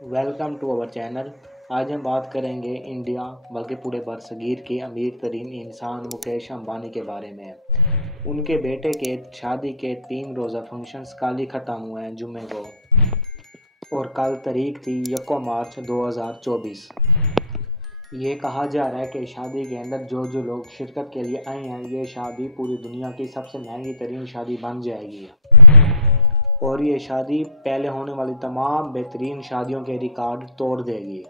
Welcome to our channel. आज हम बात करेंगे इंडिया बल्कि पूरे बरसगीर के अमीर तरीन इंसान मुकेश अंबानी के बारे में। उनके बेटे के शादी के 3 रोज़ा फंक्शंस कल ही ख़त्म हुए हैं जुम्मे को, और कल तारीख थी 1 मार्च 2024। ये कहा जा रहा है कि शादी के अंदर जो जो लोग शिरकत के लिए आए हैं, ये शादी पूरी दुनिया की सबसे महंगी तरीन शादी बन जाएगी, और ये शादी पहले होने वाली तमाम बेहतरीन शादियों के रिकॉर्ड तोड़ देगी।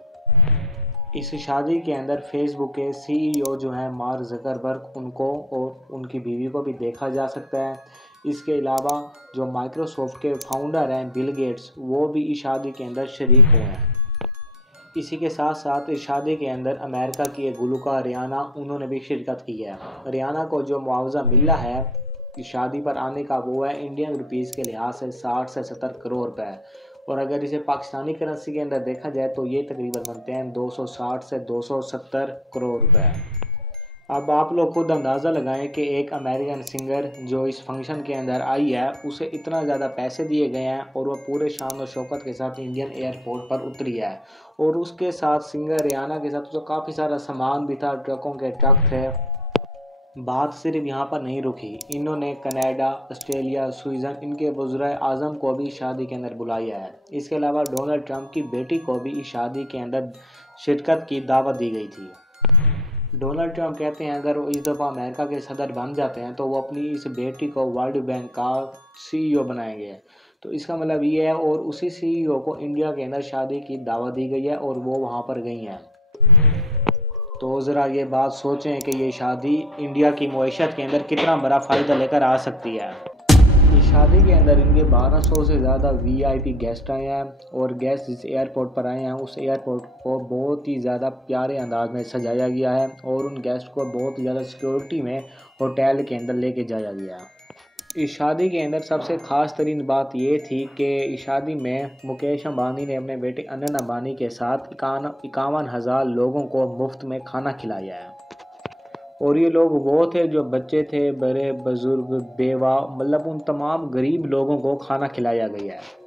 इस शादी के अंदर फेसबुक के सीईओ जो हैं मार्क ज़करबर्ग, उनको और उनकी बीवी को भी देखा जा सकता है। इसके अलावा जो माइक्रोसॉफ्ट के फाउंडर हैं बिल गेट्स, वो भी इस शादी के अंदर शरीक हुए हैं। इसी के साथ साथ इस शादी के अंदर अमेरिका की एक गुलकार रियाना, उन्होंने भी शिरकत की है। रियाना को जो मुआवजा मिला है इस शादी पर आने का, वो है इंडियन रुपीज़ के लिहाज से 60 से 70 करोड़ रुपए, और अगर इसे पाकिस्तानी करेंसी के अंदर देखा जाए तो ये तकरीबन बनते हैं 260 से 270 करोड़ रुपए। अब आप लोग खुद अंदाज़ा लगाएं कि एक अमेरिकन सिंगर जो इस फंक्शन के अंदर आई है, उसे इतना ज़्यादा पैसे दिए गए हैं और वह पूरे शान और शौकत के साथ इंडियन एयरपोर्ट पर उतरी है। और उसके साथ सिंगर रियाना के साथ तो काफ़ी सारा सामान भी था, ट्रकों के ट्रक थे। बात सिर्फ यहाँ पर नहीं रुकी, इन्होंने कनाडा, ऑस्ट्रेलिया, स्विट्ज़रलैंड, इनके वज़ीर आज़म को भी शादी के अंदर बुलाया है। इसके अलावा डोनाल्ड ट्रंप की बेटी को भी इस शादी के अंदर शिरकत की दावत दी गई थी। डोनाल्ड ट्रंप कहते हैं अगर वो इस दफ़ा अमेरिका के सदर बन जाते हैं तो वो अपनी इस बेटी को वर्ल्ड बैंक का सीईओ बनाएंगे। तो इसका मतलब ये है, और उसी सीईओ को इंडिया के अंदर शादी की दावत दी गई है और वो वहाँ पर गई हैं। तो ज़रा ये बात सोचें कि ये शादी इंडिया की मईशत के अंदर कितना बड़ा फ़ायदा लेकर आ सकती है। इस शादी के अंदर इनके 1200 से ज़्यादा वीआईपी गेस्ट आए हैं, और गेस्ट जिस एयरपोर्ट पर आए हैं उस एयरपोर्ट को बहुत ही ज़्यादा प्यारे अंदाज में सजाया गया है, और उन गेस्ट को बहुत ही ज़्यादा सिक्योरिटी में होटल के अंदर लेके जाया गया है। इस शादी के अंदर सबसे ख़ास तरीन बात ये थी कि इस शादी में मुकेश अंबानी ने अपने बेटे अनन अंबानी के साथ 51,000 लोगों को मुफ्त में खाना खिलाया है। और ये लोग वो थे जो बच्चे थे, बड़े बुजुर्ग, बेवा, मतलब उन तमाम गरीब लोगों को खाना खिलाया गया है।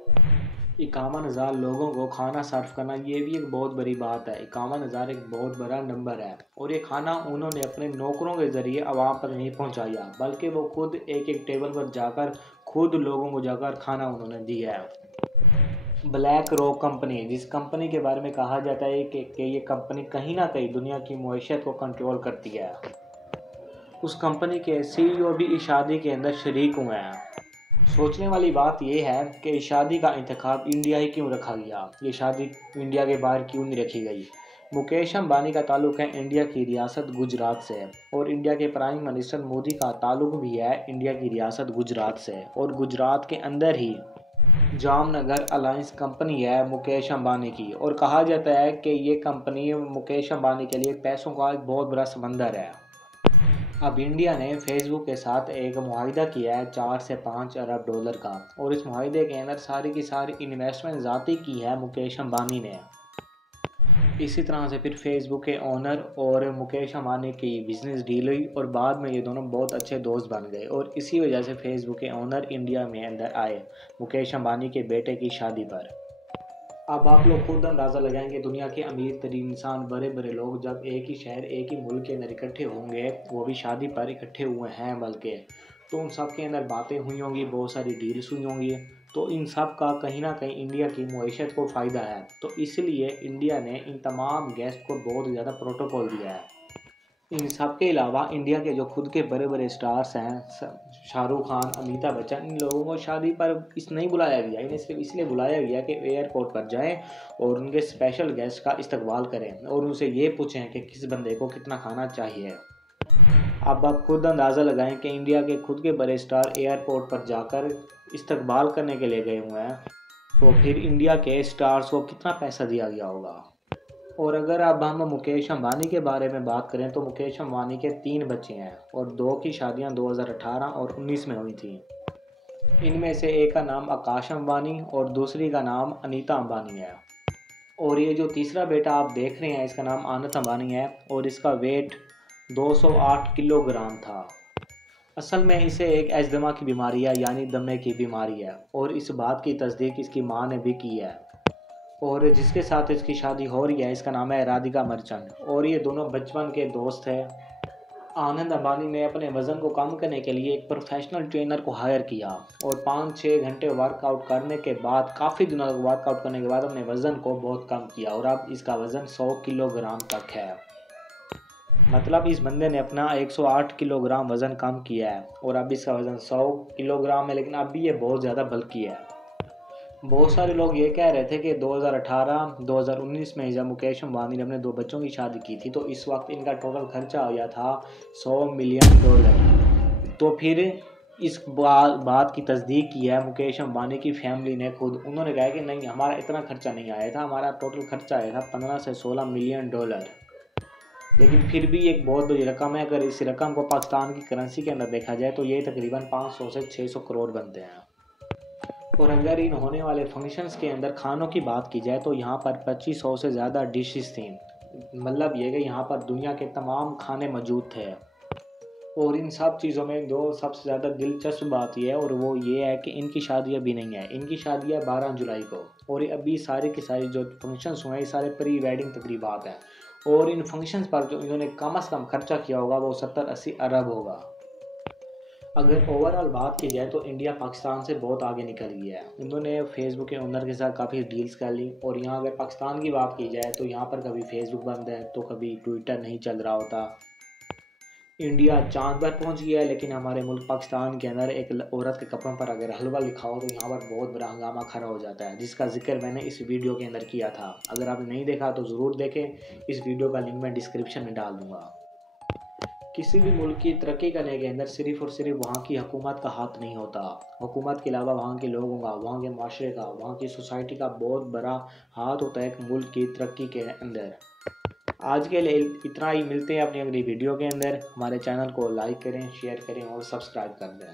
51,000 लोगों को खाना सर्व करना, ये भी एक बहुत बड़ी बात है। 51,000 एक बहुत बड़ा नंबर है, और ये खाना उन्होंने अपने नौकरों के ज़रिए आवाम तक नहीं पहुंचाया, बल्कि वो खुद एक एक टेबल पर जाकर खुद लोगों को जाकर खाना उन्होंने दिया है। ब्लैक रॉक कंपनी, जिस कंपनी के बारे में कहा जाता है कि ये कंपनी कहीं ना कहीं दुनिया की मईशत को कंट्रोल करती है, उस कंपनी के सीईओ भी इस शादी के अंदर शरीक हुए हैं। सोचने वाली बात यह है कि इस शादी का इंतखाब इंडिया ही क्यों रखा गया, ये शादी इंडिया के बाहर क्यों नहीं रखी गई। मुकेश अंबानी का ताल्लुक है इंडिया की रियासत गुजरात से, और इंडिया के प्राइम मिनिस्टर मोदी का ताल्लुक भी है इंडिया की रियासत गुजरात से, और गुजरात के अंदर ही जामनगर अलायंस कंपनी है मुकेश अंबानी की, और कहा जाता है कि ये कंपनी मुकेश अंबानी के लिए पैसों का एक बहुत बड़ा समंदर है। अब इंडिया ने फेसबुक के साथ एक मुआहिदा किया है 4 से 5 अरब डॉलर का, और इस मुआहिदे के अंदर सारी की सारी इन्वेस्टमेंट ज़ाती की है मुकेश अंबानी ने। इसी तरह से फिर फेसबुक के ओनर और मुकेश अंबानी की बिजनेस डील हुई, और बाद में ये दोनों बहुत अच्छे दोस्त बन गए, और इसी वजह से फेसबुक के ओनर इंडिया में अंदर आए मुकेश अंबानी के बेटे की शादी पर। अब आप लोग खुद अंदाज़ा लगाएंगे, दुनिया के अमीर तरीन इंसान, बड़े बड़े लोग जब एक ही शहर, एक ही मुल्क के अंदर इकट्ठे होंगे, वो भी शादी पर इकट्ठे हुए हैं बल्कि, तो उन सब के अंदर बातें हुई होंगी, बहुत सारी डील्स हुई होंगी, तो इन सब का कहीं ना कहीं इंडिया की मईशत को फ़ायदा है। तो इसलिए इंडिया ने इन तमाम गेस्ट को बहुत ज़्यादा प्रोटोकॉल दिया है। इन सब के अलावा इंडिया के जो खुद के बड़े बड़े स्टार्स हैं, शाहरुख खान, अमिताभ बच्चन, इन लोगों को शादी पर नहीं बुलाया गया। इन्हें सिर्फ इसलिए बुलाया गया कि एयरपोर्ट पर जाएं और उनके स्पेशल गेस्ट का इस्तकबाल करें, और उनसे ये पूछें कि किस बंदे को कितना खाना चाहिए। अब आप खुद अंदाज़ा लगाएं कि इंडिया के खुद के बड़े स्टार एयरपोर्ट पर जाकर इस्तकबाल करने के लिए गए हुए हैं, तो फिर इंडिया के स्टार्स को कितना पैसा दिया गया होगा। और अगर अब हम मुकेश अंबानी के बारे में बात करें तो मुकेश अंबानी के 3 बच्चे हैं, और 2 की शादियां 2018 और 19 में हुई थी। इनमें से एक का नाम आकाश अंबानी और दूसरी का नाम अनीता अंबानी है। और ये जो तीसरा बेटा आप देख रहे हैं, इसका नाम आनत अंबानी है, और इसका वेट 208 किलोग्राम था। असल में इसे एक एजमा की बीमारी है, यानी दमे की बीमारी है, और इस बात की तस्दीक इसकी मां ने भी की है। और जिसके साथ इसकी शादी हो रही है इसका नाम है राधिका मर्चेंट, और ये दोनों बचपन के दोस्त हैं। आनंद अंबानी ने अपने वज़न को कम करने के लिए एक प्रोफेशनल ट्रेनर को हायर किया और 5-6 घंटे वर्कआउट करने के बाद, काफ़ी दिनों तक वर्कआउट करने के बाद अपने वज़न को बहुत कम किया और अब इसका वज़न 100 किलोग्राम तक है। मतलब इस बंदे ने अपना 108 किलोग्राम वज़न कम किया है और अब इसका वज़न 100 किलोग्राम है, लेकिन अब भी ये बहुत ज़्यादा बल्की है। बहुत सारे लोग ये कह रहे थे कि 2018-2019 में जब मुकेश अंबानी ने अपने 2 बच्चों की शादी की थी तो इस वक्त इनका टोटल खर्चा आया था $100 मिलियन। तो फिर इस बात की तस्दीक की है मुकेश अंबानी की फैमिली ने खुद। उन्होंने कहा कि नहीं, हमारा इतना खर्चा नहीं आया था, हमारा टोटल खर्चा आया था $15 से $16 मिलियन। लेकिन फिर भी एक बहुत बड़ी रकम है। अगर इस रकम को पाकिस्तान की करेंसी के अंदर देखा जाए तो ये तकरीबन 500 से 600 करोड़ बनते हैं। और अगर इन होने वाले फंक्शंस के अंदर खानों की बात की जाए तो यहाँ पर 2500 से ज़्यादा डिशेस थी। मतलब ये कि यहाँ पर दुनिया के तमाम खाने मौजूद थे। और इन सब चीज़ों में जो सबसे ज़्यादा दिलचस्प बात यह है और वो ये है कि इनकी शादी अभी नहीं है। इनकी शादी है 12 जुलाई को, और ये अभी सारे के सारे जो फंक्शंस हुए हैं ये सारे प्री वेडिंग तकरीबात हैं। और इन फंक्शंस पर जो इन्होंने कम से कम खर्चा किया होगा वो 70-80 अरब होगा। अगर ओवरऑल बात की जाए तो इंडिया पाकिस्तान से बहुत आगे निकल गया है। इन्होंने फेसबुक के ओनर के साथ काफ़ी डील्स कर ली। और यहाँ अगर पाकिस्तान की बात की जाए तो यहाँ पर कभी फेसबुक बंद है तो कभी ट्विटर नहीं चल रहा होता। इंडिया चांद पर पहुँच गया है, लेकिन हमारे मुल्क पाकिस्तान के अंदर एक औरत के कपड़ों पर अगर हलवा लिखा हो तो यहाँ पर बहुत बड़ा हंगामा खड़ा हो जाता है, जिसका जिक्र मैंने इस वीडियो के अंदर किया था। अगर आपने नहीं देखा तो ज़रूर देखें, इस वीडियो का लिंक मैं डिस्क्रिप्शन में डाल दूँगा। किसी भी मुल्क की तरक्की करने के अंदर सिर्फ़ और सिर्फ वहाँ की हुकूमत का हाथ नहीं होता। हुकूमत के अलावा वहाँ के लोगों का, वहाँ के माशरे का, वहाँ की सोसाइटी का बहुत बड़ा हाथ होता है एक मुल्क की तरक्की के अंदर। आज के लिए इतना ही। मिलते हैं अपनी अगली वीडियो के अंदर। हमारे चैनल को लाइक करें, शेयर करें और सब्सक्राइब कर दें।